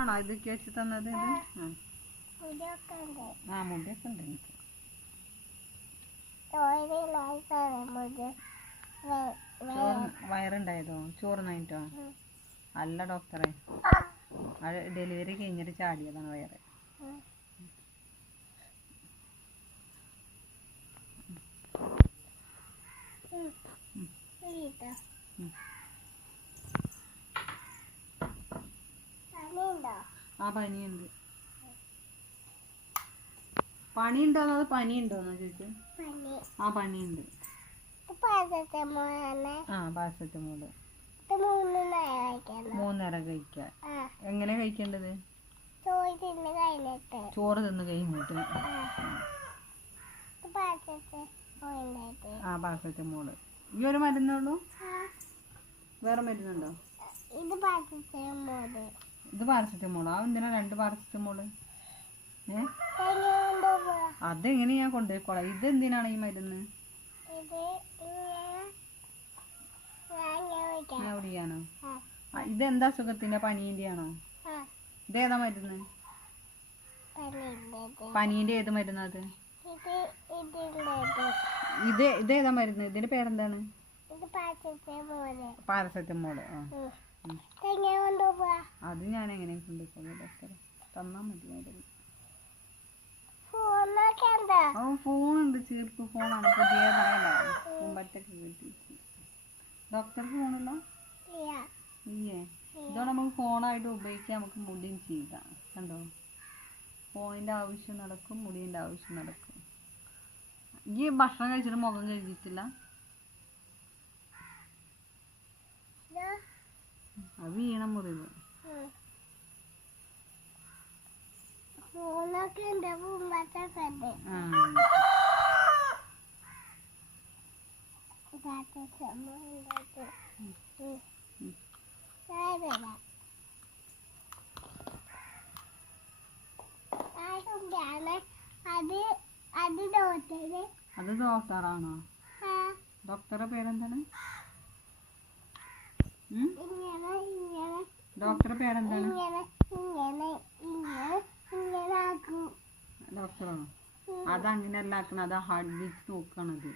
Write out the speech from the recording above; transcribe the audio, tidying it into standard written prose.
ആണോ ഇതൊക്കെ വെച്ച് തന്നത് ഇത്? ആ മുടിയൊക്കെ ഉണ്ട് എനിക്ക്. വയറുണ്ടായതോ? ചോറുന്നായിട്ടോ? അല്ല ഡോക്ടറെ, അത് ഡെലിവറി കഴിഞ്ഞിട്ട് ചാടിയതാണ് വയറ്. ആ പനിയുണ്ട്. പണിയുണ്ടോന്ന്? അത് പനിയുണ്ടോന്ന് ചോദിച്ചു. ആ പനിയുണ്ട്. ആ പാരസെറ്റമോള് 3 നേരം കഴിക്കാൻ. എങ്ങനെ കഴിക്കേണ്ടത്? ചോറ് തിന്ന് കഴിഞ്ഞിട്ട്. ആ പാരസെറ്റമോള്. ഈ ഒരു മരുന്നുള്ളൂ? വേറെ മരുന്നുണ്ടോ? ഇത് പാരസെറ്റമോളോ? ആ എന്തിനാ 2 പാരസെറ്റമോള്? അതെങ്ങനെ ഞാൻ കൊണ്ടുപോയിക്കോളാം. ഇത് എന്തിനാണ് ഈ മരുന്ന്? ഞാൻ കുടിക്കാനോ? ഇതെന്താ അസുഖത്തിന്റെ? പനീന്റെ ആണോ? ഇതേതാ മരുന്ന്? പനീന്റെ ഏത് മരുന്ന് അത്? ഇതേതാ മരുന്ന്? ഇതിന്റെ പേരെന്താണ്? പാരസെറ്റമോള്. അത് ഞാൻ എങ്ങനെ കൊണ്ടുപോയിക്കോളാം ഡോക്ടറെ? തന്നാ മതി മരുന്ന്. ഫോണുണ്ട്, ചീർപ്പ് ഫോണാണ്, പുതിയതായല്ലോ. പൂമ്പറ്റൊക്കെ കിട്ടിയിട്ട്. ഡോക്ടർക്ക് ഫോണല്ലോ? ഇല്ലേ? ഇതോടെ നമുക്ക് ഫോണായിട്ട് ഉപയോഗിക്കാം, നമുക്ക് മുടിയും ചെയ്യാം. കണ്ടോ? ഫോണിൻ്റെ ആവശ്യം നടക്കും, മുടീൻ്റെ ആവശ്യം നടക്കും. ഈ ഭക്ഷണം കഴിച്ചിട്ട് മുഖം കഴുകിയിട്ടില്ല? അത് വീണ മുറിവ്. അത് ഡോക്ടറാണോ? ഡോക്ടറുടെ പേരെന്താണ്? ഡോക്ടറുടെ പേരെന്താണ്? ഡോക്ടറാണോ? അതങ്ങനെയല്ല ആക്കണം, അത് ഹാർട്ട് ബീറ്റ് നോക്കണത്.